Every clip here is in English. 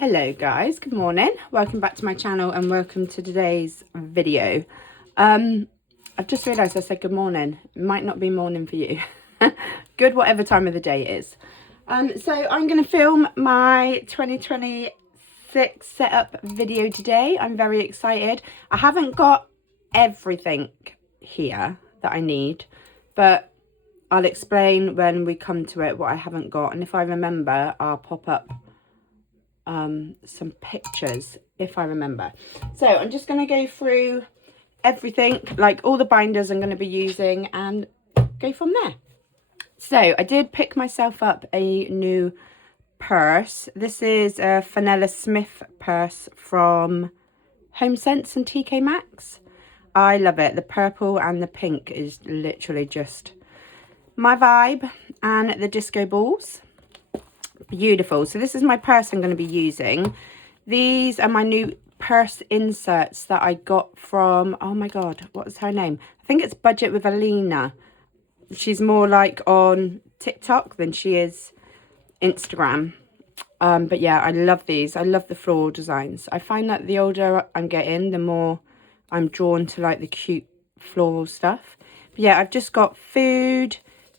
Hello guys, good morning. Welcome back to my channel and welcome to today's video. I've just realised I said good morning. It might not be morning for you. Good whatever time of the day it is. So I'm going to film my 2026 setup video today. I'm very excited. I haven't got everything here that I need, but I'll explain when we come to it what I haven't got, and if I remember I'll pop up some pictures if I remember. So I'm just going to go through everything, like all the binders I'm going to be using, and go from there. So I did pick myself up a new purse. This is a Fenella Smith purse from HomeSense and TK Maxx. I love it. The purple and the pink is literally just my vibe, and the disco balls. Beautiful. So this is my purse I'm going to be using. These are my new purse inserts that I got from, oh my god, what is her name? I think it's Budget with Alina. She's more like on TikTok than she is Instagram. But yeah, I love these. I love the floral designs. I find that the older I'm getting, the more I'm drawn to like the cute floral stuff. But yeah, I've just got food,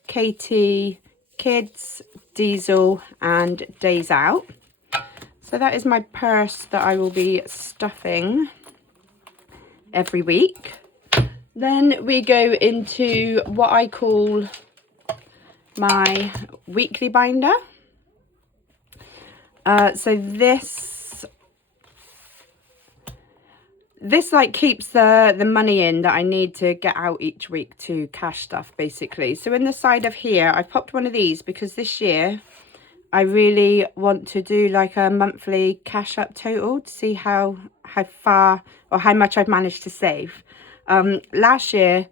Katie, kids, Diesel and Days Out. So that is my purse that I will be stuffing every week. Then we go into what I call my weekly binder. So this like keeps the money in that I need to get out each week to cash stuff, basically. So in the side of here I popped one of these because this year I really want to do like a monthly cash up total to see how far or how much I've managed to save. Last year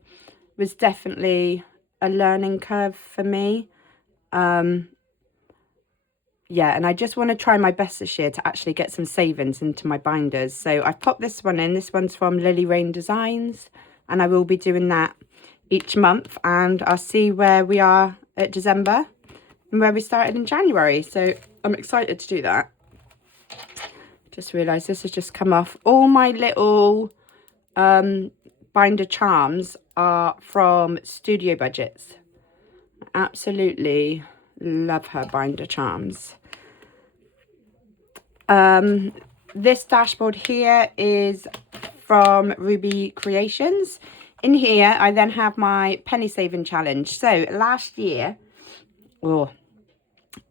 was definitely a learning curve for me. Yeah, and I just want to try my best this year to actually get some savings into my binders. So I've popped this one in. This one's from Lily Rain Designs, and I will be doing that each month, and I'll see where we are at December and where we started in January. So I'm excited to do that. Just realised this has just come off. All my little binder charms are from Studio Budgets. Absolutely love her binder charms. This dashboard here is from Ruby Creations. In here I then have my penny saving challenge. So last year, or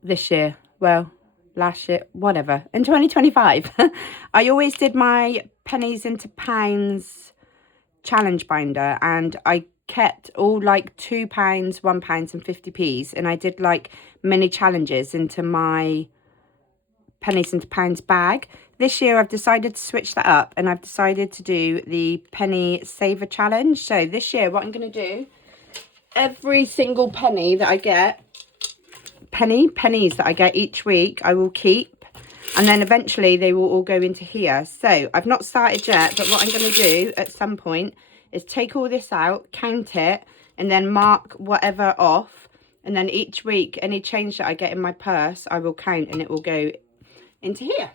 this year, well, last year, whatever, in 2025 I always did my pennies into pounds challenge binder, and I kept all like £2, £1 and 50p's, and I did like mini challenges into my pennies into pounds bag. This year I've decided to switch that up, and I've decided to do the penny saver challenge. So this year what I'm going to do, every single penny that I get, pennies that I get each week, I will keep, and then eventually they will all go into here. So I've not started yet, but what I'm going to do at some point is take all this out, count it, and then mark whatever off, and then each week any change that I get in my purse I will count, and it will go into here.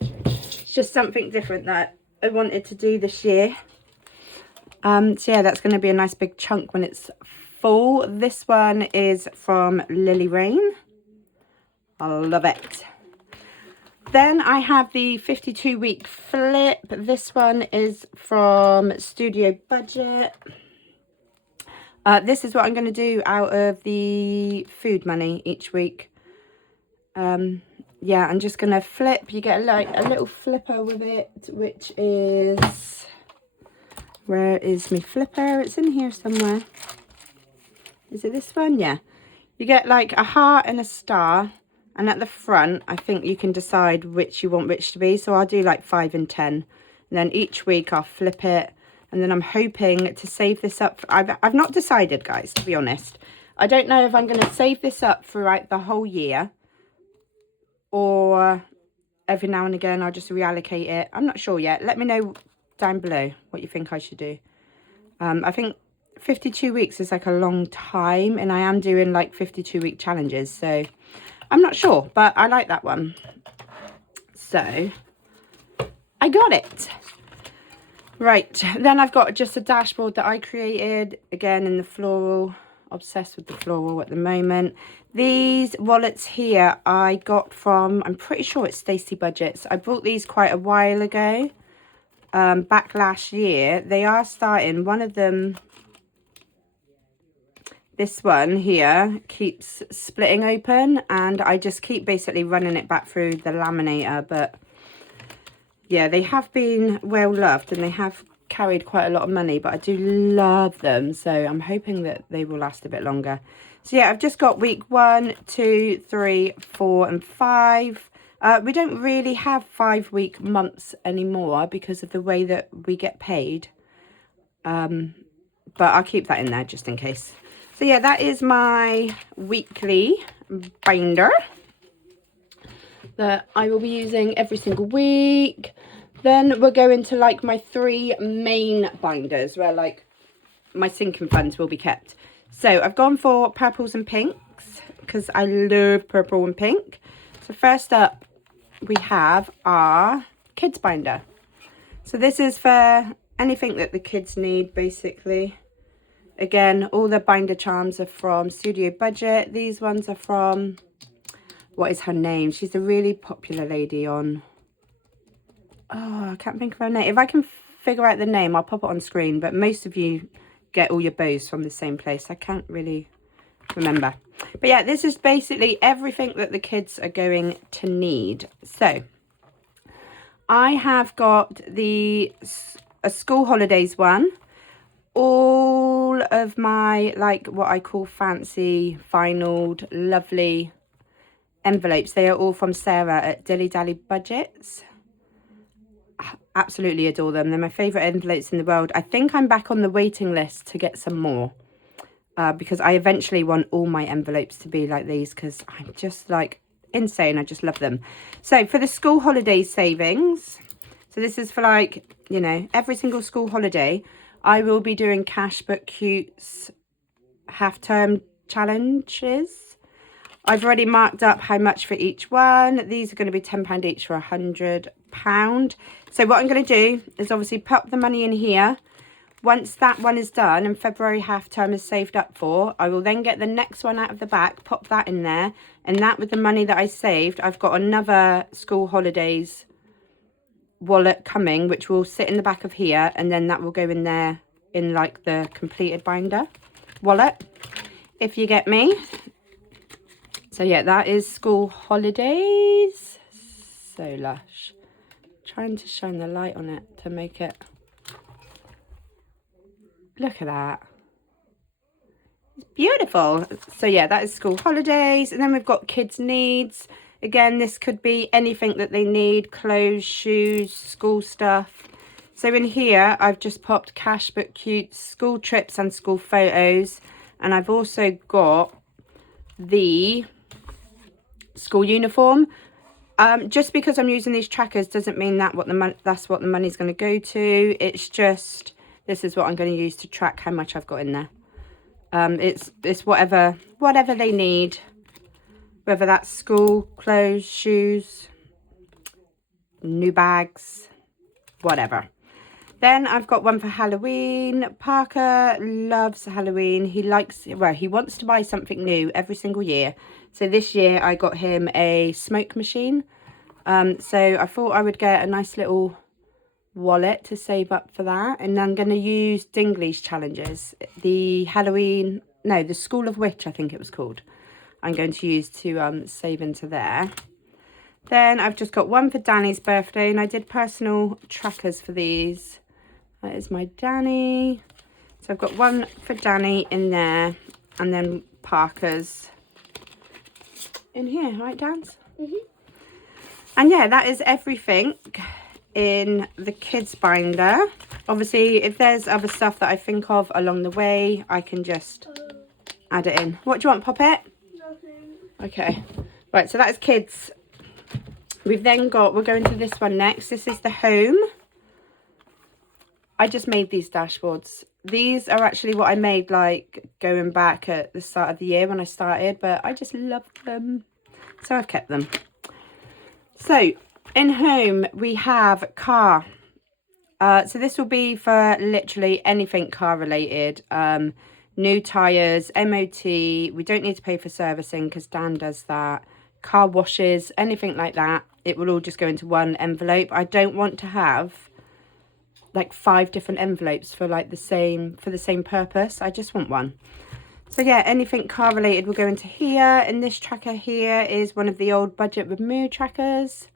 It's just something different that I wanted to do this year. So yeah, that's going to be a nice big chunk when it's full. This one is from Lily Rain. I love it. Then I have the 52-week flip. This one is from Studio Budget. This is what I'm going to do out of the food money each week. Yeah, I'm just going to flip. You get like a little flipper with it, which is... Where is my flipper? It's in here somewhere. Is it this one? Yeah. You get like a heart and a star. And at the front, I think you can decide which you want which to be. So I'll do like 5 and 10. And then each week I'll flip it. And then I'm hoping to save this up. I've not decided, guys, to be honest. I don't know if I'm going to save this up throughout the whole year, or every now and again I'll just reallocate it. I'm not sure yet. Let me know down below what you think I should do. I think 52 weeks is like a long time, and I am doing like 52-week challenges, so I'm not sure, but I like that one. So I got it. Right, then I've got just a dashboard that I created, again in the floral, obsessed with the floral at the moment. These wallets here I got from, I'm pretty sure it's Stacey Budgets. I bought these quite a while ago, back last year. They are starting, one of them, this one here, keeps splitting open, and I just keep basically running it back through the laminator. But yeah, they have been well loved and they have carried quite a lot of money, but I do love them, so I'm hoping that they will last a bit longer. So yeah, I've just got week 1, 2, 3, 4 and 5. We don't really have 5-week months anymore because of the way that we get paid, but I'll keep that in there just in case. So yeah, that is my weekly binder that I will be using every single week. Then we'll go into like my 3 main binders where like my sinking funds will be kept. So I've gone for purples and pinks because I love purple and pink. So first up we have our kids binder. So this is for anything that the kids need basically. Again, all the binder charms are from Studio Budget. These ones are from, what is her name? She's a really popular lady on, oh, I can't think of her name. If I can figure out the name, I'll pop it on screen. But most of you get all your bows from the same place. I can't really remember. But yeah, this is basically everything that the kids are going to need. So I have got a school holidays one. All of my, like, what I call fancy, finaled, lovely envelopes. They are all from Sarah at Dilly Dally Budgets. Absolutely adore them. They're my favourite envelopes in the world. I think I'm back on the waiting list to get some more. Because I eventually want all my envelopes to be like these. Because I'm just, like, insane. I just love them. So, for the school holiday savings. So, this is for, like, you know, every single school holiday. I will be doing Cash Book Cute's half-term challenges. I've already marked up how much for each one. These are going to be £10 each for £100. So what I'm going to do is obviously pop the money in here. Once that one is done and February half-term is saved up for, I will then get the next one out of the back, pop that in there. And that with the money that I saved, I've got another school holidays wallet coming, which will sit in the back of here, and then that will go in there in like the completed binder wallet, if you get me. So yeah, that is school holidays. So lush. Trying to shine the light on it to make it, look at that, it's beautiful. So yeah, that is school holidays. And then we've got kids needs. Again, this could be anything that they need, clothes, shoes, school stuff. So in here, I've just popped Cash Book Cute, school trips and school photos. And I've also got the school uniform. Just because I'm using these trackers doesn't mean that that's what the money's going to go to. It's just, this is what I'm going to use to track how much I've got in there. It's whatever they need. Whether that's school, clothes, shoes, new bags, whatever. Then I've got one for Halloween. Parker loves Halloween. He wants to buy something new every single year. So this year I got him a smoke machine. So I thought I would get a nice little wallet to save up for that. And I'm going to use Dingley's challenges. The School of Witch, I think it was called. I'm going to use to save into there. Then I've just got one for Danny's birthday, and I did personal trackers for these. That is my Danny. So I've got one for Danny in there, and then Parker's in here, right, Dan's? And yeah, that is everything in the kids binder. Obviously, if there's other stuff that I think of along the way, I can just add it in. What do you want, Poppet? Okay, right, so that is kids. We've then got, we're going to this one next. This is the home. I just made these dashboards. These are actually what I made, like, going back at the start of the year when I started, but I just love them. So I've kept them. So In home, we have car. So this will be for literally anything car related. New tyres, MOT. We don't need to pay for servicing because Dan does that. Car washes, anything like that. It will all just go into one envelope. I don't want to have like 5 different envelopes for like the same purpose. I just want one. So yeah, anything car related will go into here. And this tracker here is one of the old Budget with Moo trackers.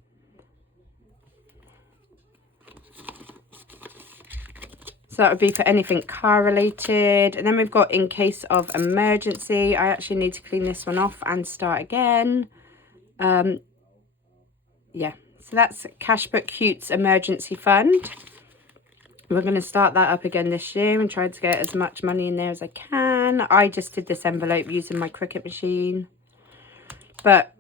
So that would be for anything car related. And then we've got in case of emergency. I actually need to clean this one off and start again. Yeah, so that's Cashbook Cute's emergency fund. We're going to start that up again this year and try to get as much money in there as I can. I just did this envelope using my Cricut machine. But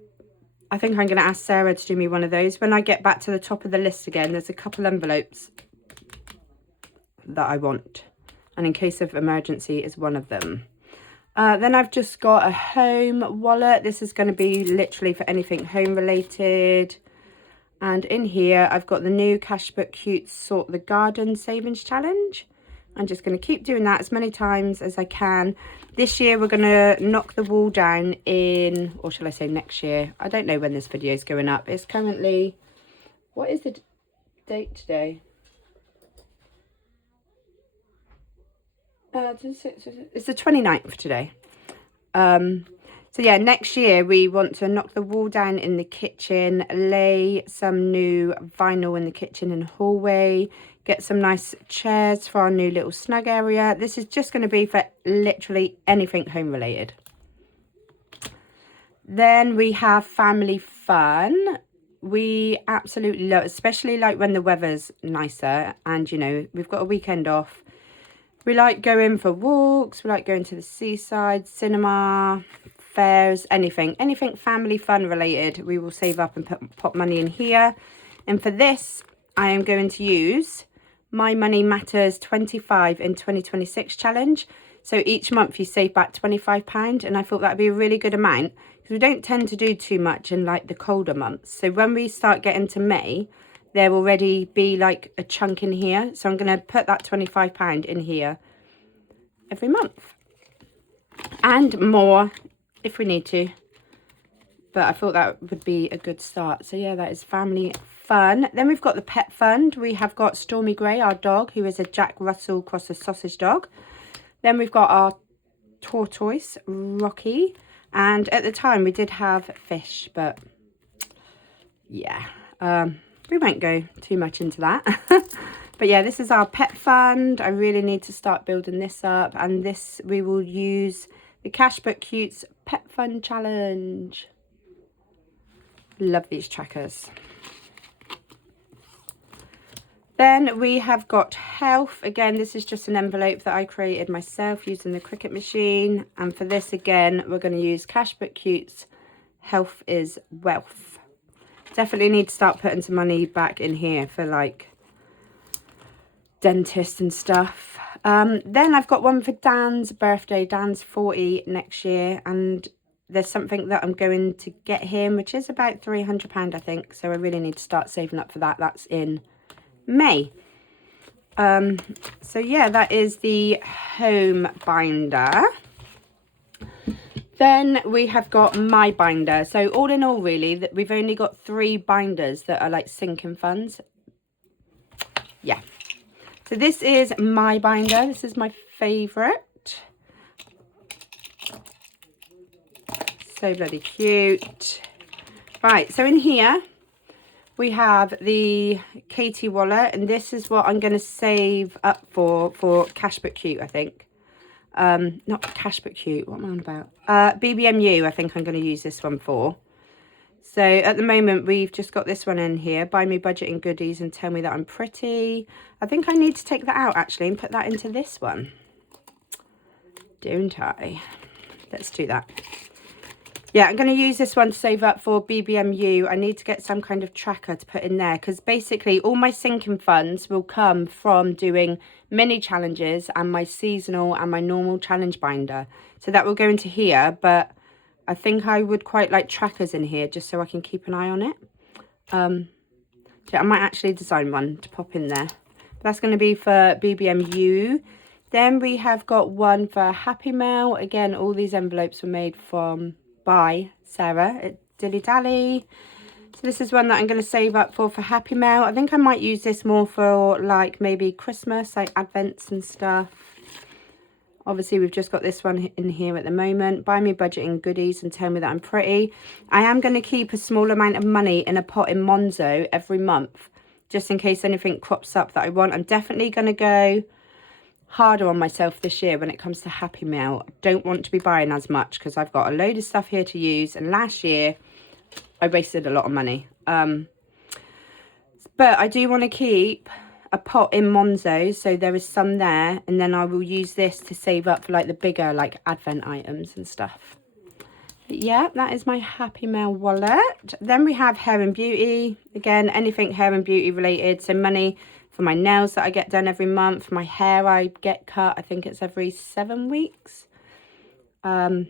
I think I'm going to ask Sarah to do me one of those. When I get back to the top of the list again, there's a couple envelopes that I want. And in case of emergency is one of them. Then I've just got a home wallet. This is going to be literally for anything home related. And in here, I've got the new Cashbook Cute Sort the Garden Savings Challenge. I'm just going to keep doing that as many times as I can. This year, we're going to knock the wall down in, or shall I say next year? I don't know when this video is going up. It's currently, what is the date today? It's the 29th today. So yeah, next year we want to knock the wall down in the kitchen, lay some new vinyl in the kitchen and hallway, get some nice chairs for our new little snug area. This is just going to be for literally anything home related. Then we have family fun. We absolutely love, especially like when the weather's nicer and, you know, we've got a weekend off. We like going for walks, we like going to the seaside, cinema, fairs, anything family fun related. We will save up and pop money in here. And for this, I am going to use My Money Matters 25 in 2026 challenge. So each month you save back £25, and I thought that would be a really good amount because we don't tend to do too much in like the colder months. So when we start getting to May, there will already be like a chunk in here. So I'm going to put that £25 in here every month. And more if we need to. But I thought that would be a good start. So yeah, that is family fun. Then we've got the pet fund. We have got Stormy Gray, our dog, who is a Jack Russell cross a sausage dog. Then we've got our tortoise, Rocky. And at the time we did have fish, but yeah. We won't go too much into that. But yeah, this is our pet fund. I really need to start building this up. And this, we will use the Cashbook Cute's Pet Fund Challenge. Love these trackers. Then we have got health. Again, this is just an envelope that I created myself using the Cricut machine. And for this, again, we're going to use Cashbook Cute's Health is Wealth. Definitely need to start putting some money back in here for like dentist and stuff. Then I've got one for Dan's birthday. Dan's 40 next year, and there's something that I'm going to get him, which is about £300, I think. So I really need to start saving up for that. That's in May. So yeah, that is the home binder. Then we have got my binder. So all in all, really, we've only got 3 binders that are like sinking funds. Yeah. So this is my binder. This is my favourite. So bloody cute. Right, so in here we have the Katie wallet, and this is what I'm going to save up for Cashbook Cute, I think. Not Cashbook Cute, what am I on about? BBMU, I think I'm going to use this one for. So at the moment, we've just got this one in here. Buy me budgeting goodies and tell me that I'm pretty. I think I need to take that out, actually, and put that into this one. Don't I? Let's do that. Yeah, I'm going to use this one to save up for BBMU. I need to get some kind of tracker to put in there, because basically all my sinking funds will come from doing mini challenges and my seasonal and my normal challenge binder. So that will go into here, but I think I would quite like trackers in here just so I can keep an eye on it. So I might actually design one to pop in there. That's going to be for BBMU. Then we have got one for Happy Mail. Again, all these envelopes were made by Sarah at Dilly Dally. So this is one that I'm going to save up for Happy Mail. I think I might use this more for like maybe Christmas, like Advents and stuff. Obviously, we've just got this one in here at the moment. Buy me budgeting goodies and tell me that I'm pretty. I am going to keep a small amount of money in a pot in Monzo every month, just in case anything crops up that I want. I'm definitely going to go harder on myself this year when it comes to Happy Meal. I don't want to be buying as much because I've got a load of stuff here to use. And last year, I wasted a lot of money. But I do want to keep a pot in Monzo, so there is some there, and then I will use this to save up for like the bigger like Advent items and stuff. But yeah, that is my Happy Mail wallet. Then we have Hair and Beauty. Again, anything hair and beauty related, so money for my nails that I get done every month, my hair I get cut, I think it's every 7 weeks. I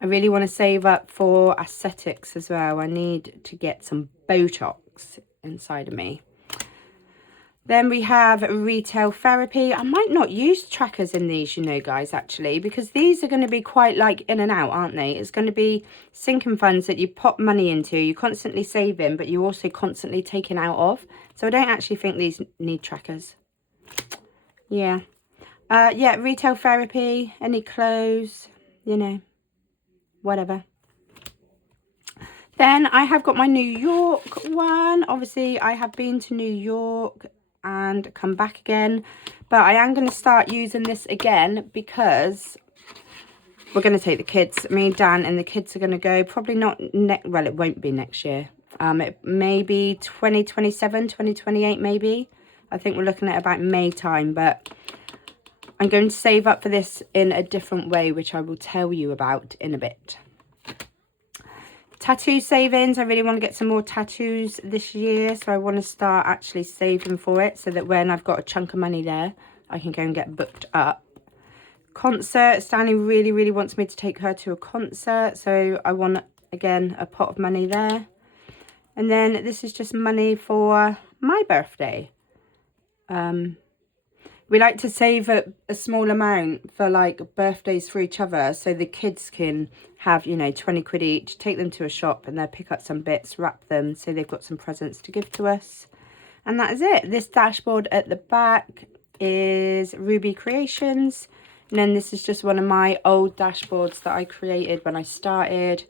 really want to save up for aesthetics as well. I need to get some Botox inside of me. Then we have Retail Therapy. I might not use trackers in these, you know, guys, actually, because these are going to be quite like in and out, aren't they? It's going to be sinking funds that you pop money into. You're constantly saving, but you're also constantly taking out of. So I don't actually think these need trackers. Yeah. Yeah, Retail Therapy, any clothes, you know, whatever. Then I have got my New York one. Obviously, I have been to New York and come back again, but I am going to start using this again because we're going to take the kids, me and Dan, and the kids are going to go probably not well, it won't be next year. It may be 2027, 2028 maybe. I think we're looking at about May time, but I'm going to save up for this in a different way, which I will tell you about in a bit. Tattoo savings. I really want to get some more tattoos this year, so I want to start actually saving for it so that when I've got a chunk of money there, I can go and get booked up. Concert. Stanley really wants me to take her to a concert, so I want, again, a pot of money there. And then this is just money for my birthday. We like to save a small amount for like birthdays for each other, so the kids can have, you know, 20 quid each, take them to a shop and they'll pick up some bits, wrap them, so they've got some presents to give to us. And that is it. This dashboard at the back is Ruby Creations. And then this is just one of my old dashboards that I created when I started.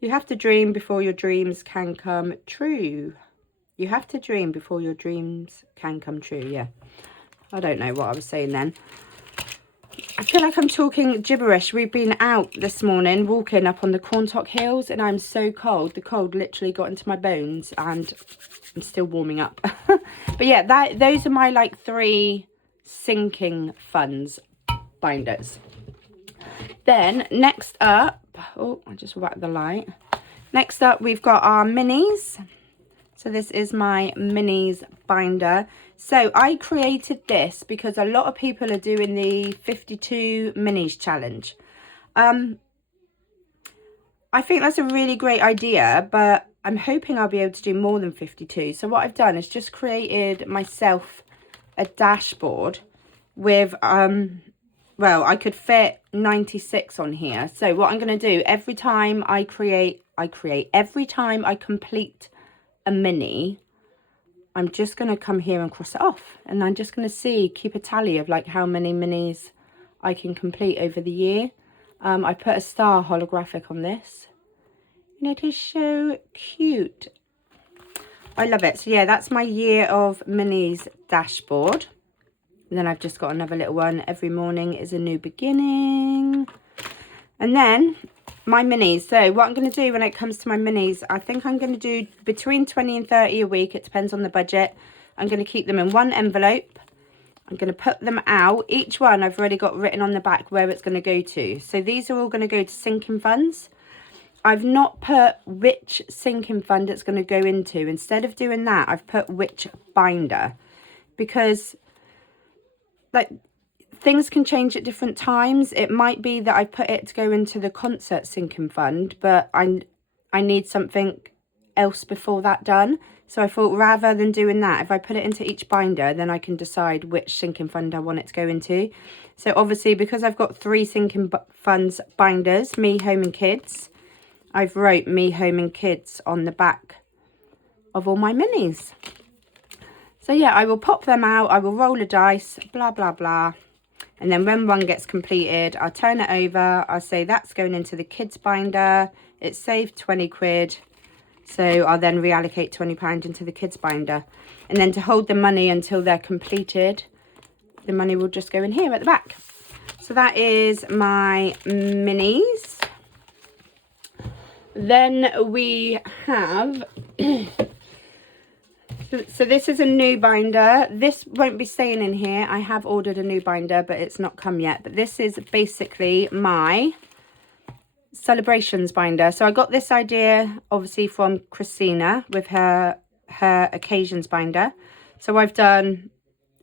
You have to dream before your dreams can come true. You have to dream before your dreams can come true, yeah. I don't know what I was saying then. I feel like I'm talking gibberish. We've been out this morning walking up on the Quantock Hills and I'm so cold. The cold literally got into my bones and I'm still warming up. But yeah, those are my like 3 sinking funds binders. Then next up, oh, I just whacked the light. Next up, we've got our minis. So this is my minis binder. So I created this because a lot of people are doing the 52 minis challenge. I think that's a really great idea, but I'm hoping I'll be able to do more than 52. So what I've done is just created myself a dashboard with, well, I could fit 96 on here. So what I'm going to do, every time I every time I complete a mini, I'm just going to come here and cross it off, and I'm just going to keep a tally of like how many minis I can complete over the year. I put a star holographic on this and it is so cute. I love it. So yeah, that's my year of minis dashboard. And then I've just got another little one. Every morning is a new beginning. And then my minis. So what I'm going to do when it comes to my minis, I think I'm going to do between 20 and 30 a week. It depends on the budget. I'm going to keep them in one envelope. I'm going to put them out. Each one I've already got written on the back where it's going to go to. So these are all going to go to sinking funds. I've not put which sinking fund it's going to go into. Instead of doing that, I've put which binder. Because like, things can change at different times. It might be that I put it to go into the concert sinking fund, but I need something else before that done. So I thought rather than doing that, if I put it into each binder, then I can decide which sinking fund I want it to go into. So obviously, because I've got 3 sinking funds binders, me, home and kids, I've wrote me, home and kids on the back of all my minis. So yeah, I will pop them out, I will roll a dice, blah, blah, blah. And then when one gets completed, I'll turn it over. I'll say that's going into the kids binder. It's saved 20 quid. So I'll then reallocate £20 into the kids binder. And then to hold the money until they're completed, the money will just go in here at the back. So that is my minis. Then we have... So this is a new binder. This won't be staying in here. I have ordered a new binder, but it's not come yet. But this is basically my celebrations binder. So I got this idea obviously from Christina with her occasions binder. So I've done,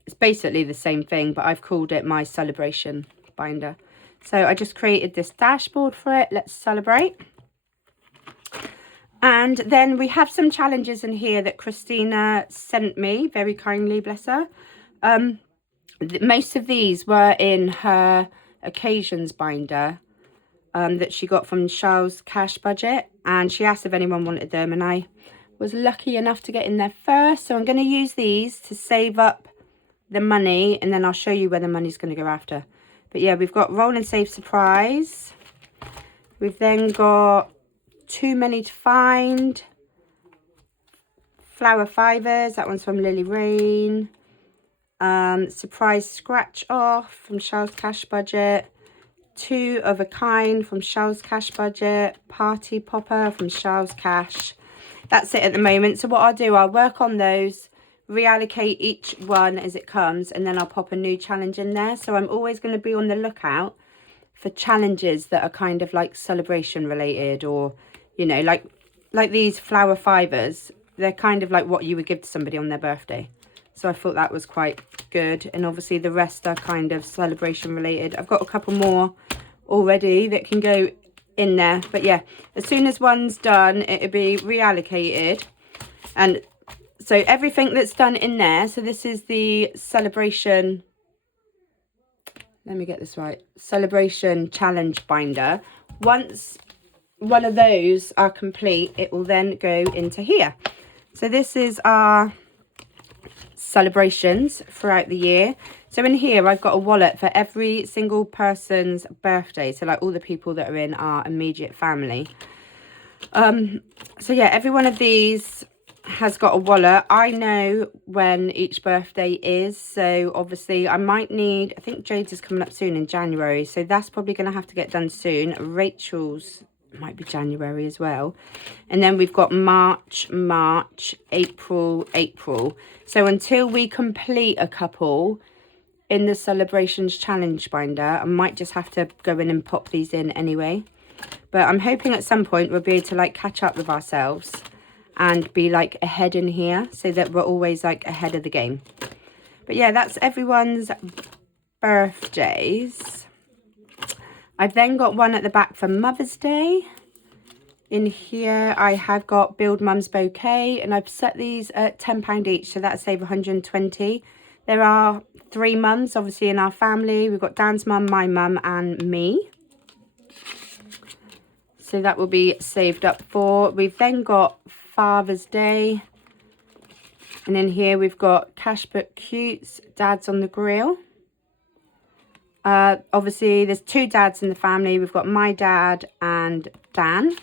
it's basically the same thing, but I've called it my celebration binder. So I just created this dashboard for it. Let's celebrate. And then we have some challenges in here that Christina sent me very kindly, bless her. Most of these were in her occasions binder that she got from Charles Cash Budget, and she asked if anyone wanted them, and I was lucky enough to get in there first. So I'm going to use these to save up the money, and then I'll show you where the money's going to go after. But yeah, we've got Roll and Save Surprise. We've then got Too Many to Find, Flower Fivers, that one's from Lily Rain, Surprise Scratch Off from Charles Cash Budget, Two of a Kind from Charles Cash Budget, Party Popper from Charles Cash. That's it at the moment. So what I'll do, I'll work on those, reallocate each one as it comes, and then I'll pop a new challenge in there. So I'm always going to be on the lookout for challenges that are kind of like celebration related, or you know, like these Flower Fivers, they're kind of like what you would give to somebody on their birthday. So I thought that was quite good. And obviously the rest are kind of celebration related. I've got a couple more already that can go in there. But yeah, as soon as one's done, it'll be reallocated. And so everything that's done in there, so this is the celebration, let me get this right, celebration challenge binder. Once one of those are complete, it will then go into here. So this is our celebrations throughout the year. So in here I've got a wallet for every single person's birthday, so like all the people that are in our immediate family. So yeah, every one of these has got a wallet. I know when each birthday is, so obviously I might need, I think Jade's is coming up soon in January, so that's probably going to have to get done soon. Rachel's might be January as well. And then we've got March, April. So until we complete a couple in the celebrations challenge binder, I might just have to go in and pop these in anyway. But I'm hoping at some point we'll be able to like catch up with ourselves and be like ahead in here, so that we're always like ahead of the game. But yeah, that's everyone's birthdays. I've then got one at the back for Mother's Day. In here I have got Build Mum's Bouquet, and I've set these at £10 each, so that'll save 120. There are 3 mums obviously in our family. We've got Dan's mum, my mum and me. So that will be saved up for. We've then got Father's Day. And in here we've got Cashbook Cutes, Dad's on the Grill. Obviously there's 2 dads in the family. We've got my dad and Dan.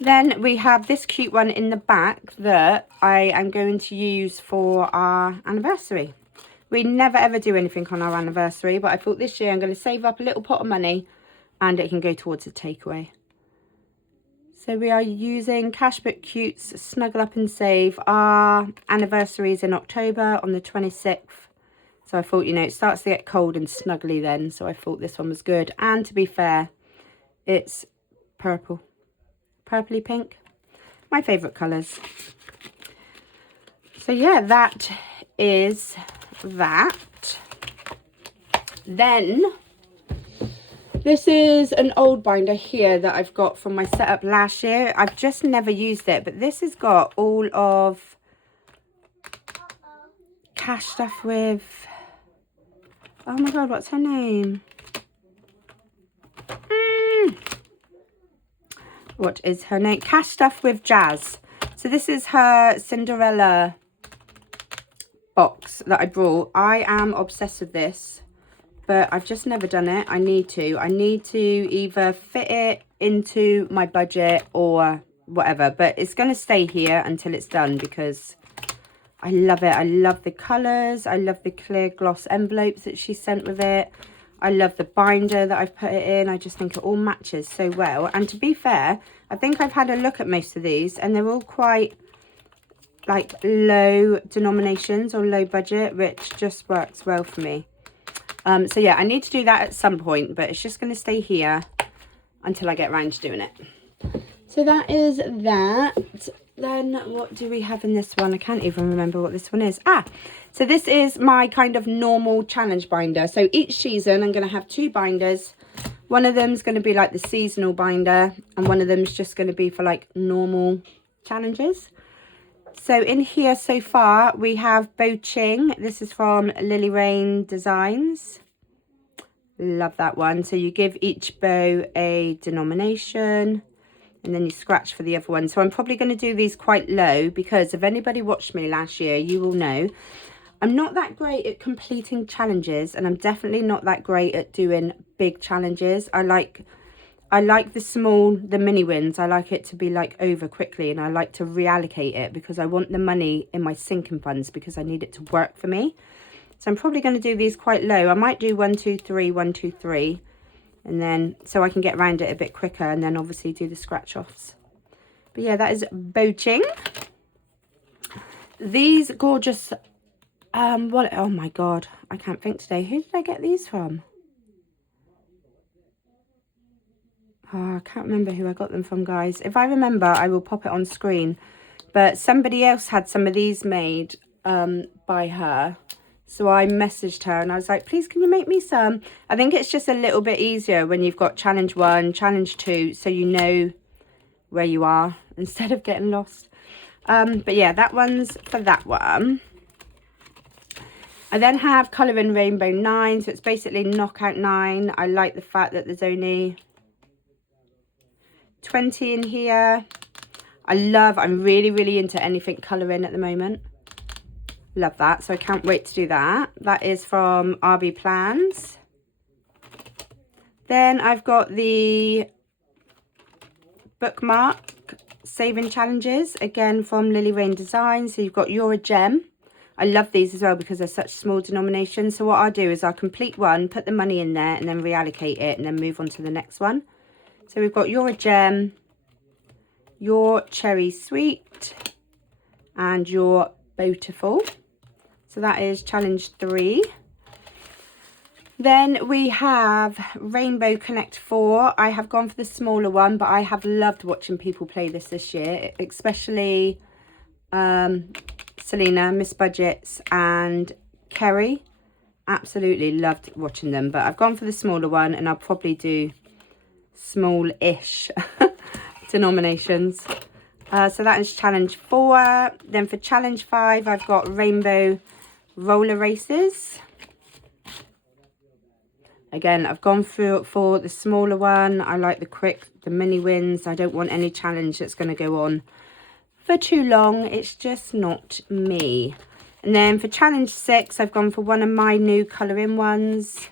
Then we have this cute one in the back that I am going to use for our anniversary. We never ever do anything on our anniversary, but I thought this year I'm going to save up a little pot of money and it can go towards a takeaway. So we are using Cashbook Cutes Snuggle Up and Save. Our anniversary is in October on the 26th. So I thought, you know, it starts to get cold and snuggly then. So I thought this one was good. And to be fair, it's purple. Purpley pink. My favourite colours. So yeah, that is that. Then This is an old binder here that I've got from my setup last year. I've just never used it, but this has got all of cash stuff with, oh my god, what's her name? What is her name? Cash Stuff with Jazz. So this is her Cinderella box that I brought. I am obsessed with this, but I've just never done it. I need to either fit it into my budget or whatever, but it's going to stay here until it's done because I love it. I love the colours. I love the clear gloss envelopes that she sent with it. I love the binder that I've put it in. I just think it all matches so well. And to be fair, I think I've had a look at most of these and they're all quite like low denominations or low budget, which just works well for me. So yeah, I need to do that at some point, but it's just going to stay here until I get around to doing it. So that is that. Then what do we have in this one? I can't even remember what this one is. So this is my kind of normal challenge binder. So each season I'm going to have 2 binders. One of them is going to be like the seasonal binder, and one of them is just going to be for like normal challenges. So in here so far we have Bo Ching. This is from Lily Rain Designs. Love that one. So you give each bow a denomination and then you scratch for the other one. So I'm probably going to do these quite low because if anybody watched me last year, you will know I'm not that great at completing challenges, and I'm definitely not that great at doing big challenges. I like the mini wins. I like it to be like over quickly, and I like to reallocate it because I want the money in my sinking funds because I need it to work for me. So I'm probably going to do these quite low. I might do 1, 2, 3, 1, 2, 3. And then, so I can get around it a bit quicker, and then obviously do the scratch offs. But yeah, that is Bo Ching. These gorgeous, oh my God, I can't think today. Who did I get these from? Oh, I can't remember who I got them from, guys. If I remember, I will pop it on screen. But somebody else had some of these made by her. So I messaged her and I was like, please, can you make me some? I think it's just a little bit easier when you've got challenge 1, challenge 2, so you know where you are instead of getting lost. But yeah, that one's for that one. I then have Colouring Rainbow 9, so it's basically Knockout 9. I like the fact that there's only 20 in here. I'm really, really into anything colouring at the moment. Love that, so I can't wait to do that. That is from RB Plans. Then I've got the bookmark saving challenges, again from Lily Rain Designs. So you've got You're a Gem. I love these as well because they're such small denominations. So what I'll do is I'll complete one, put the money in there, and then reallocate it and then move on to the next one. So we've got You're a Gem, Your Cherry Sweet, and Your Beautiful. So that is challenge 3. Then we have Rainbow Connect 4. I have gone for the smaller one, but I have loved watching people play this year, especially Selena, Miss Budgets, and Kerry. Absolutely loved watching them, but I've gone for the smaller one, and I'll probably do small-ish denominations. So that is challenge 4. Then for challenge 5, I've got Rainbow Roller Races. Again, I've gone through it for the smaller one. I like the mini wins. I don't want any challenge that's going to go on for too long. It's just not me. And then for challenge 6, I've gone for one of my new colouring ones.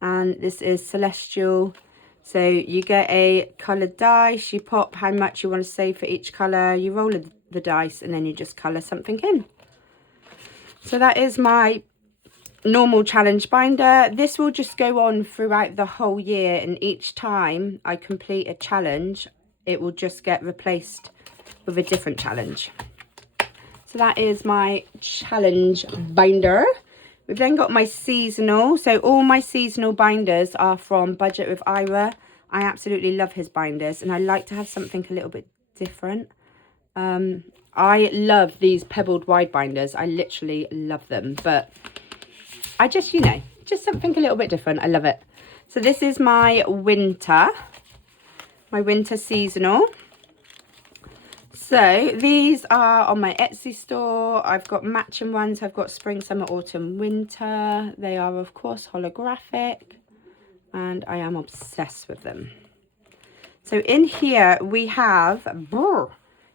And this is Celestial. So you get a coloured dice. You pop how much you want to save for each colour. You roll the dice and then you just colour something in. So that is my normal challenge binder. This will just go on throughout the whole year, and each time I complete a challenge it will just get replaced with a different challenge. So that is my challenge binder. We've then got my seasonal. So all my seasonal binders are from Budget with Ira. I absolutely love his binders, and I like to have something a little bit different. I love these pebbled wide binders. I literally love them, but I just, just something a little bit different. I love it. So this is my winter seasonal. So these are on my Etsy store. I've got matching ones. I've got spring, summer, autumn, winter. They are, of course, holographic. And I am obsessed with them. So in here we have,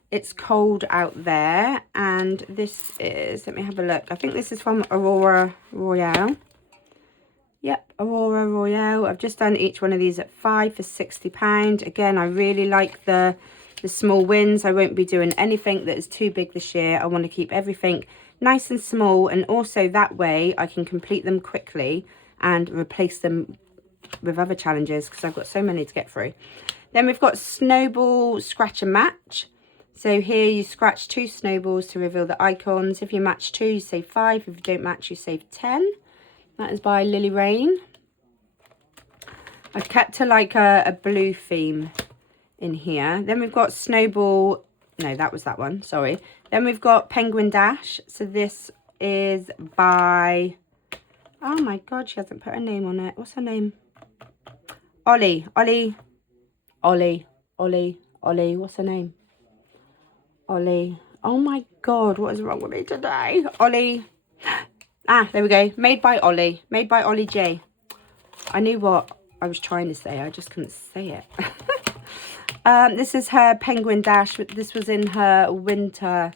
it's cold out there. And this is, let me have a look. I think this is from Aurora Royale. Yep, Aurora Royale. I've just done each one of these at 5 for £60. Again, I really like the small wins. I won't be doing anything that is too big this year. I want to keep everything nice and small, and also that way I can complete them quickly and replace them with other challenges because I've got so many to get through. Then we've got Snowball Scratch and Match. So here you scratch 2 snowballs to reveal the icons. If you match 2, you save 5. If you don't match, you save 10. That is by Lily Rain. I've kept to like a blue theme in here. Then we've got Snowball, no, that was that one, sorry. Then we've got Penguin Dash. So this is by, oh my god, she hasn't put her name on it. What's her name? Ollie, what's her name? Ollie. Oh my god, what is wrong with me today? Ollie. Ah, there we go. Made by Ollie. Made by Ollie J. I knew what I was trying to say. I just couldn't say it. This is her Penguin Dash. This was in her winter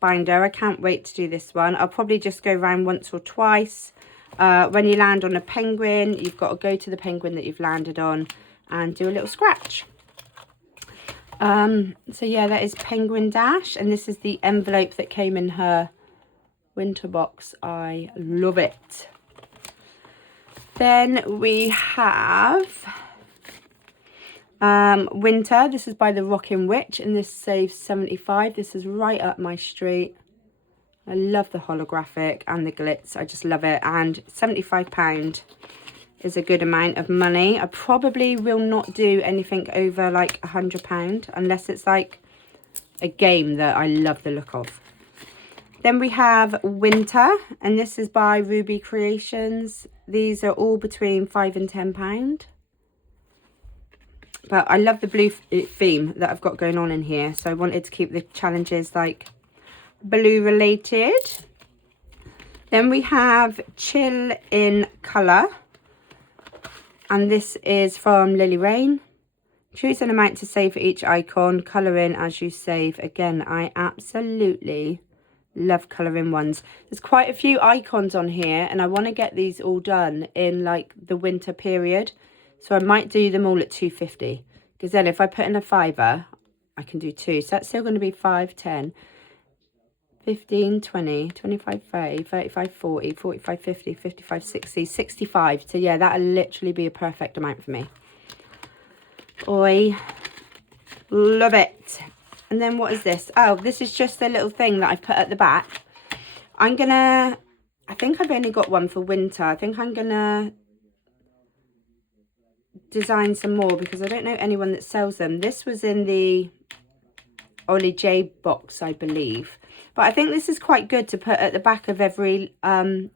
binder. I can't wait to do this one. I'll probably just go around once or twice. When you land on a penguin, you've got to go to the penguin that you've landed on and do a little scratch. So yeah, that is Penguin Dash. And this is the envelope that came in her winter box. I love it. Then we have winter. This is by the Rockin' Witch, and this saves 75. This is right up my street. I love the holographic and the glitz. I just love it. And £75 is a good amount of money. I probably will not do anything over like £100 unless it's like a game that I love the look of. Then we have winter, and this is by Ruby Creations. These are all between £5 and £10. But I love the blue theme that I've got going on in here. So I wanted to keep the challenges like blue related. Then we have Chill in Colour. And this is from Lily Rain. Choose an amount to save for each icon. Colour in as you save. Again, I absolutely love colouring ones. There's quite a few icons on here, and I want to get these all done in like the winter period. So I might do them all at £2.50, because then if I put in a £5, I can do 2. So that's still going to be 5, 10, 15, 20, 25, 30, 35, 40, 45, 50, 55, 60, 65. So yeah, that'll literally be a perfect amount for me. I love it. And then what is this? Oh, this is just a little thing that I've put at the back. I think I've only got one for winter. I think I'm gonna design some more because I don't know anyone that sells them. This was in the Ollie J box, I believe. But I think this is quite good to put at the back of every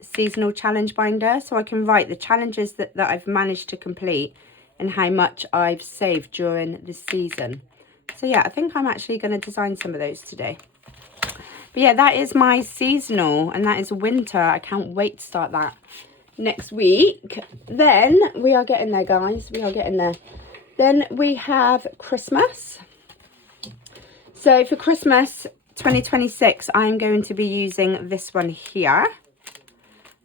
seasonal challenge binder, so I can write the challenges that I've managed to complete and how much I've saved during the season. So yeah, I think I'm actually going to design some of those today. But yeah, that is my seasonal, and that is winter. I can't wait to start that next week. Then we are getting there, guys. We are getting there. Then we have Christmas. So for Christmas 2026, I'm going to be using this one here.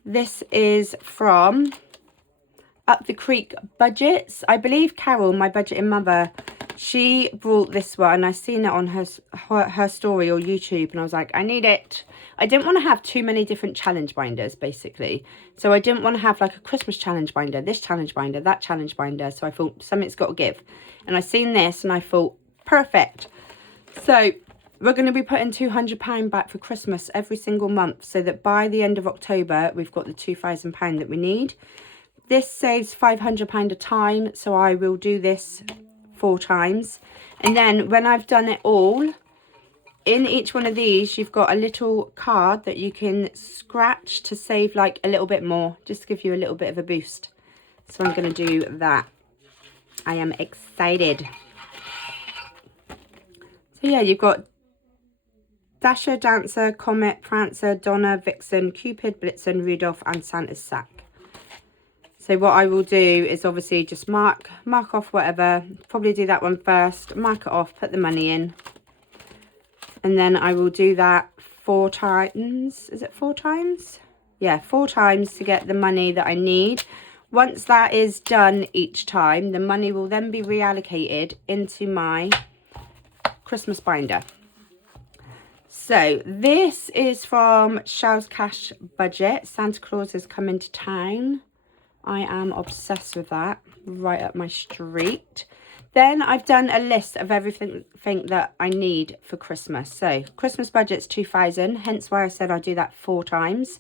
This is from Up the Creek Budgets. I believe Carol, my budgeting mother, she brought this one. I seen it on her story or YouTube, and I was like, I need it. I didn't want to have too many different challenge binders, basically. So I didn't want to have like a Christmas challenge binder, this challenge binder, that challenge binder. So I thought something's got to give. And I seen this and I thought, perfect. So we're going to be putting £200 back for Christmas every single month, so that by the end of October, we've got the £2,000 that we need. This saves £500 a time, so I will do this 4 times. And then when I've done it all, in each one of these, you've got a little card that you can scratch to save like a little bit more, just to give you a little bit of a boost. So I'm going to do that. I am excited. So yeah, you've got Dasher, Dancer, Comet, Prancer, Donner, Vixen, Cupid, Blitzen, Rudolph and Santa's sack. So what I will do is obviously just mark off whatever. Probably do that one first, mark it off, put the money in. And then I will do that 4 times. Is it 4 times? Yeah, 4 times to get the money that I need. Once that is done each time, the money will then be reallocated into my Christmas binder. So this is from Shell's Cash Budget. Santa Claus is coming to town. I am obsessed with that. Right up my street. Then I've done a list of everything that I need for Christmas. So Christmas budget's 2,000, hence why I said I'll do that 4 times.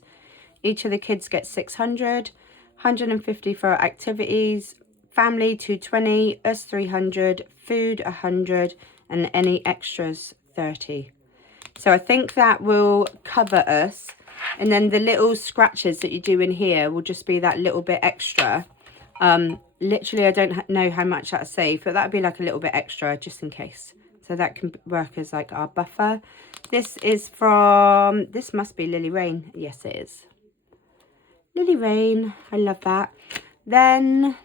Each of the kids gets 600, 150 for activities, family 220, us 300, food 100, and any extras 30. So I think that will cover us. And then the little scratches that you do in here will just be that little bit extra. Literally, I don't know how much that'll save, but that'll be like a little bit extra just in case. So that can work as like our buffer. This is from, this must be Lily Rain. Yes, it is. Lily Rain. I love that. Then,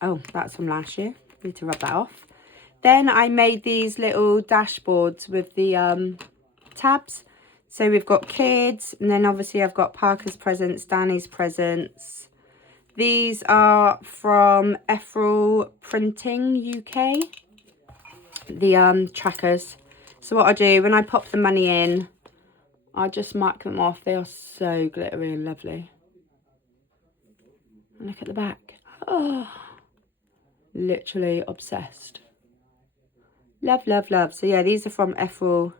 oh, that's from last year. Need to rub that off. Then I made these little dashboards with the tabs. So we've got kids, and then obviously I've got Parker's presents, Danny's presents. These are from Efrel Printing UK, the trackers. So what I do, when I pop the money in, I just mark them off. They are so glittery and lovely. And look at the back. Oh, literally obsessed. Love, love, love. So yeah, these are from Efrel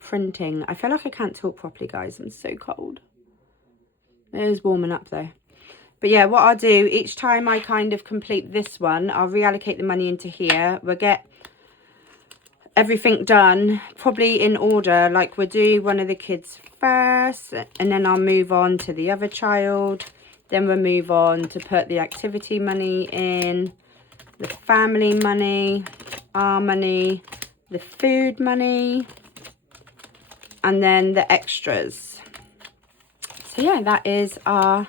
Printing. I feel like I can't talk properly, guys. I'm so cold. It is warming up though. But yeah, what I'll do, each time I kind of complete this one, I'll reallocate the money into here. We'll get everything done, probably in order. Like we'll do one of the kids first, and then I'll move on to the other child. Then we'll move on to put the activity money in, the family money, our money, the food money, and then the extras. So yeah, that is our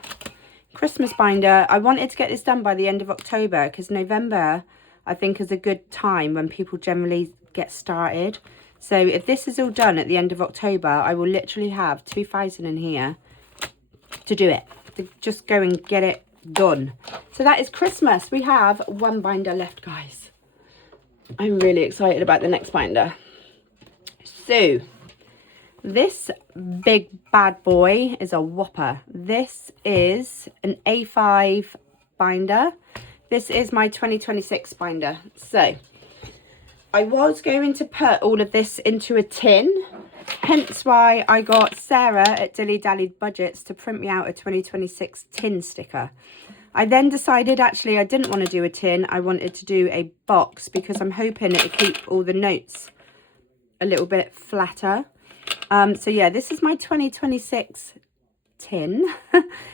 Christmas binder. I wanted to get this done by the end of October because November, I think, is a good time when people generally get started. So if this is all done at the end of October, I will literally have 2,000 in here to do it, to just go and get it done. So that is Christmas. We have 1 binder left, guys. I'm really excited about the next binder. So this big bad boy is a whopper. This is an A5 binder. This is my 2026 binder. So I was going to put all of this into a tin, hence why I got Sarah at Dilly Dally Budgets to print me out a 2026 tin sticker. I then decided actually I didn't want to do a tin. I wanted to do a box because I'm hoping it would keep all the notes a little bit flatter. So yeah, this is my 2026 tin.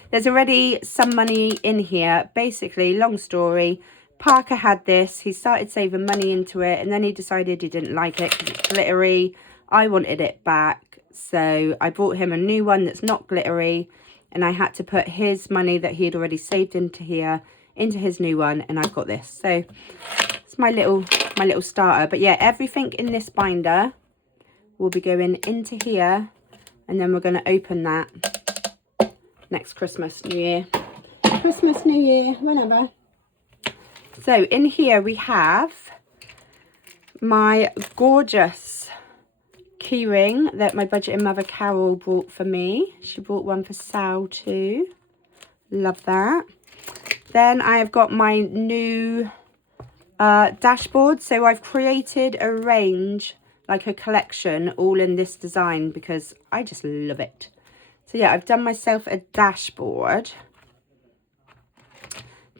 There's already some money in here. Basically, long story, Parker had this. He started saving money into it, and then he decided he didn't like it because it's glittery. I wanted it back, so I bought him a new one that's not glittery, and I had to put his money that he had already saved into here into his new one, and I've got this. So it's my little starter. But yeah, everything in this binder will be going into here, and then we're going to open that next Christmas, New Year. Christmas, New Year, whenever. So in here we have my gorgeous keyring that my budgeting mother Carol bought for me. She bought one for Sal too. Love that. Then I have got my new dashboard. So I've created a range, like a collection, all in this design because I just love it. So yeah, I've done myself a dashboard.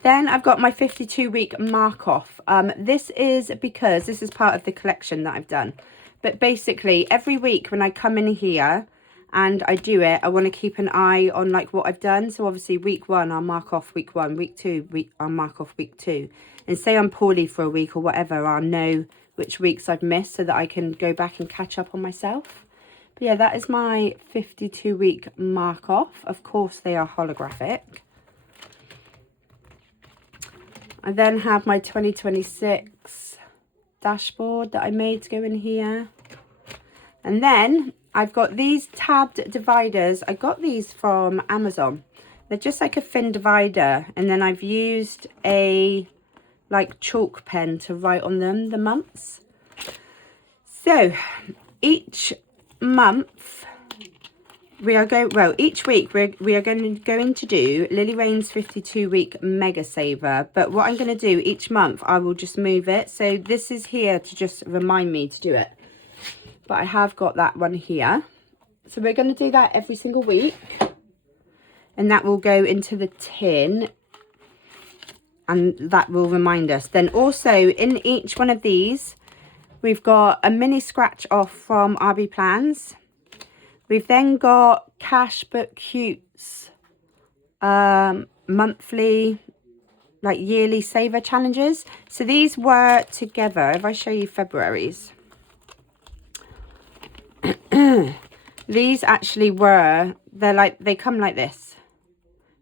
Then I've got my 52-week mark off. This is because this is part of the collection that I've done. But basically, every week when I come in here and I do it, I want to keep an eye on like what I've done. So obviously week 1, I'll mark off week 1, week 2, I'll mark off week 2. And say I'm poorly for a week or whatever, I'll know which weeks I've missed so that I can go back and catch up on myself. But yeah, that is my 52-week mark off. Of course, they are holographic. I then have my 2026 dashboard that I made to go in here. And then I've got these tabbed dividers. I got these from Amazon. They're just like a thin divider. And then I've used a like chalk pen to write on them the months. So each month we are going, well, each week we are going to do Lily Rain's 52-week mega saver. But what I'm going to do each month, I will just move it. So this is here to just remind me to do it. But I have got that one here. So we're going to do that every single week. And that will go into the tin. And that will remind us. Then also in each one of these, we've got a mini scratch off from RB Plans. We've then got Cash Book Cutes monthly, like yearly saver challenges. So these were together. If I show you February's. These actually were, they come like this.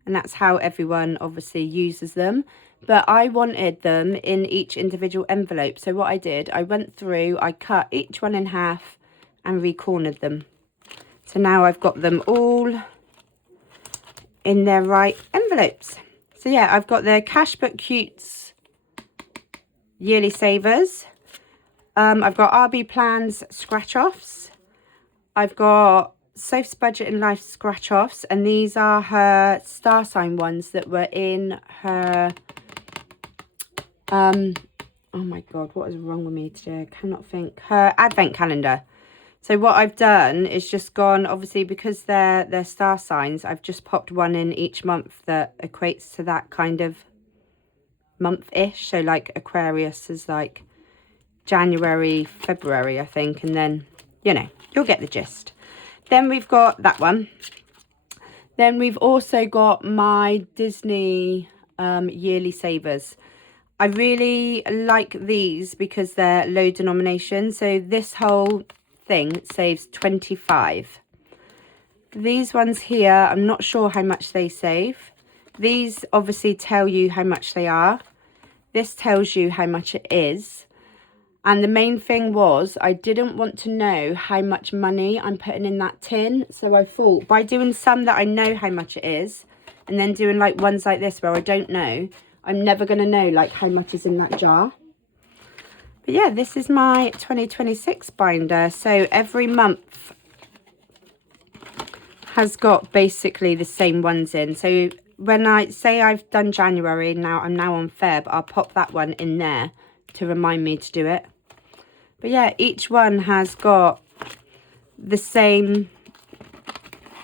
And that's how everyone obviously uses them. But I wanted them in each individual envelope. So what I did, I went through, I cut each one in half and re-cornered them. So now I've got them all in their right envelopes. So yeah, I've got the Cash Book Cutes yearly savers. I've got RB Plans scratch offs. I've got Soph's Budget in Life scratch offs, and these are her star sign ones that were in her oh my god, what is wrong with me today? I cannot think. Her advent calendar. So what I've done is just gone, obviously because they're star signs, I've just popped one in each month that equates to that kind of month-ish. So like Aquarius is like January, February, I think, and then, you know, you'll get the gist. Then we've got that one. Then we've also got my Disney yearly savers. I really like these because they're low denomination. So this whole thing saves 25. These ones here, I'm not sure how much they save. These obviously tell you how much they are. This tells you how much it is. And the main thing was, I didn't want to know how much money I'm putting in that tin. So I thought by doing some that I know how much it is, and then doing like ones like this where I don't know, I'm never going to know like how much is in that jar. But yeah, this is my 2026 binder. So every month has got basically the same ones in. So when I say I've done January, I'm now on Feb, I'll pop that one in there to remind me to do it. But yeah, each one has got the same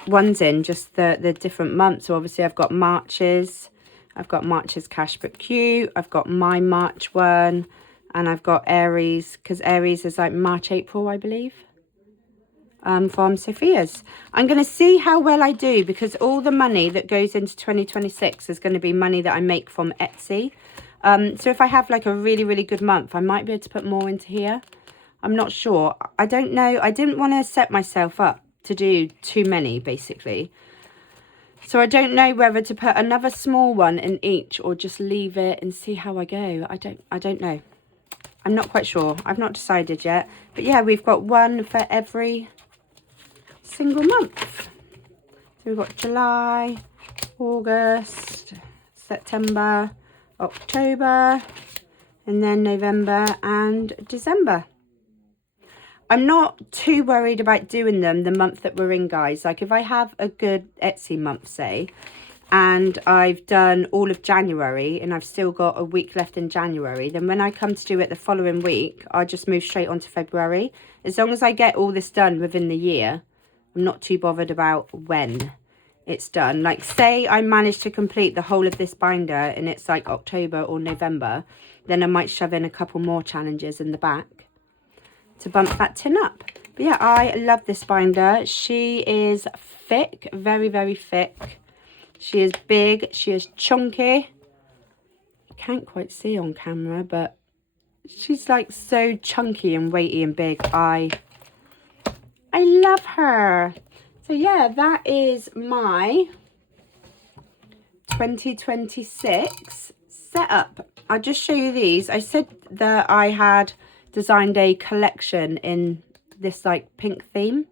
ones in, just the different months. So obviously I've got March's. I've got March's Cash Book Cute. I've got my March one. And I've got Aries, because Aries is like March, April, I believe. From Sophia's. I'm going to see how well I do, because all the money that goes into 2026 is going to be money that I make from Etsy. So if I have like a really, really good month, I might be able to put more into here. I'm not sure. I don't know. I didn't want to set myself up to do too many, basically. So I don't know whether to put another small one in each or just leave it and see how I go. I don't know. I'm not quite sure. I've not decided yet. But yeah, we've got one for every single month. So we've got July, August, September, October, and then November and December. I'm not too worried about doing them the month that we're in, guys. Like if I have a good Etsy month, say, and I've done all of January and I've still got a week left in January, then when I come to do it the following week, I'll just move straight on to February. As long as I get all this done within the year, I'm not too bothered about when it's done. Like say I manage to complete the whole of this binder and it's like October or November, then I might shove in a couple more challenges in the back to bump that tin up. But yeah, I love this binder. She is thick, very, very thick. She is big, she is chunky. I can't quite see on camera, but she's like so chunky and weighty and big. I love her. So yeah, that is my 2026 setup. I'll just show you these. I said that I had designed a collection in this like pink theme.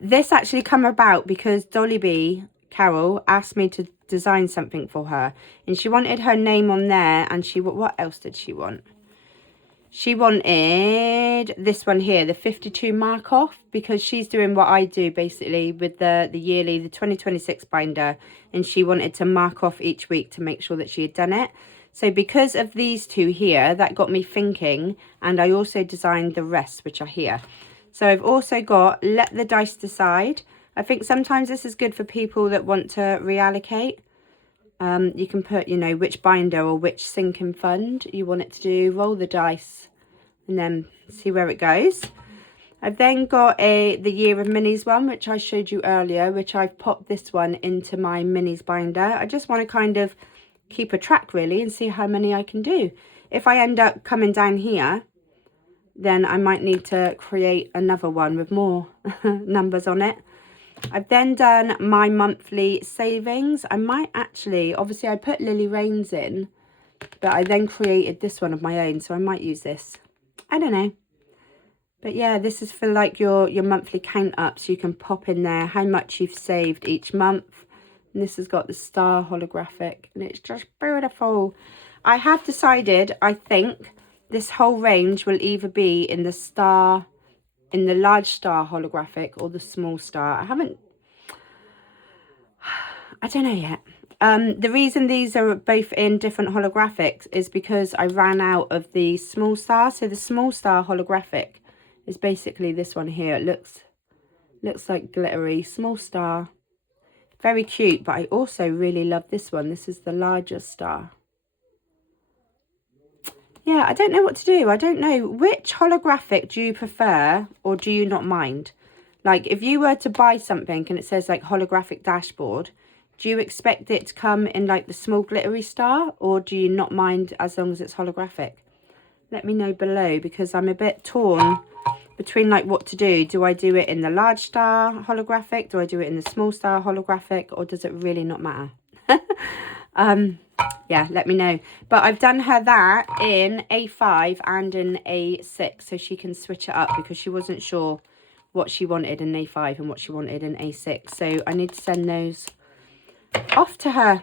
This actually come about because Dolly B, Carol, asked me to design something for her, and she wanted her name on there, and what else did she want? She wanted this one here, the 52 mark off, because she's doing what I do basically with the 2026 binder, and she wanted to mark off each week to make sure that she had done it. So because of these two here, that got me thinking, and I also designed the rest, which are here. So I've also got Let the Dice Decide. I think sometimes this is good for people that want to reallocate. You can put, you know, which binder or which sinking fund you want it to do. Roll the dice and then see where it goes. I've then got the Year of Minis one, which I showed you earlier, which I've popped this one into my minis binder. I just want to kind of keep a track really and see how many I can do. If I end up coming down here, then I might need to create another one with more numbers on it. I've then done my monthly savings. I might actually, obviously I put Lily Rains in, but I then created this one of my own, so I might use this. I don't know. But yeah, this is for like your monthly count up, so you can pop in there how much you've saved each month. And this has got the star holographic, and it's just beautiful. I have decided, I think, this whole range will either be in the star, in the large star holographic or the small star. I don't know yet. The reason these are both in different holographics is because I ran out of the small star. So the small star holographic is basically this one here. It looks like glittery. Small star. Very cute, but I also really love this one. This is the larger star. Yeah, I don't know what to do. I don't know. Which holographic do you prefer or do you not mind? Like, if you were to buy something and it says, like, holographic dashboard, do you expect it to come in, like, the small glittery star? Or do you not mind as long as it's holographic? Let me know below, because I'm a bit torn between, like, what to do. Do I do it in the large star holographic? Do I do it in the small star holographic? Or does it really not matter? Yeah, let me know. But I've done her that in A5 and in A6, so she can switch it up, because she wasn't sure what she wanted in A5 and what she wanted in A6. So I need to send those off to her.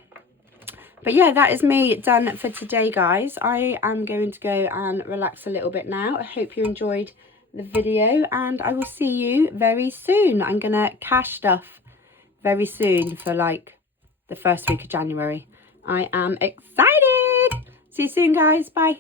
But yeah, that is me done for today, guys. I am going to go and relax a little bit now. I hope you enjoyed the video, and I will see you very soon. I'm gonna cash stuff very soon for like the first week of January. I am excited. See you soon, guys. Bye.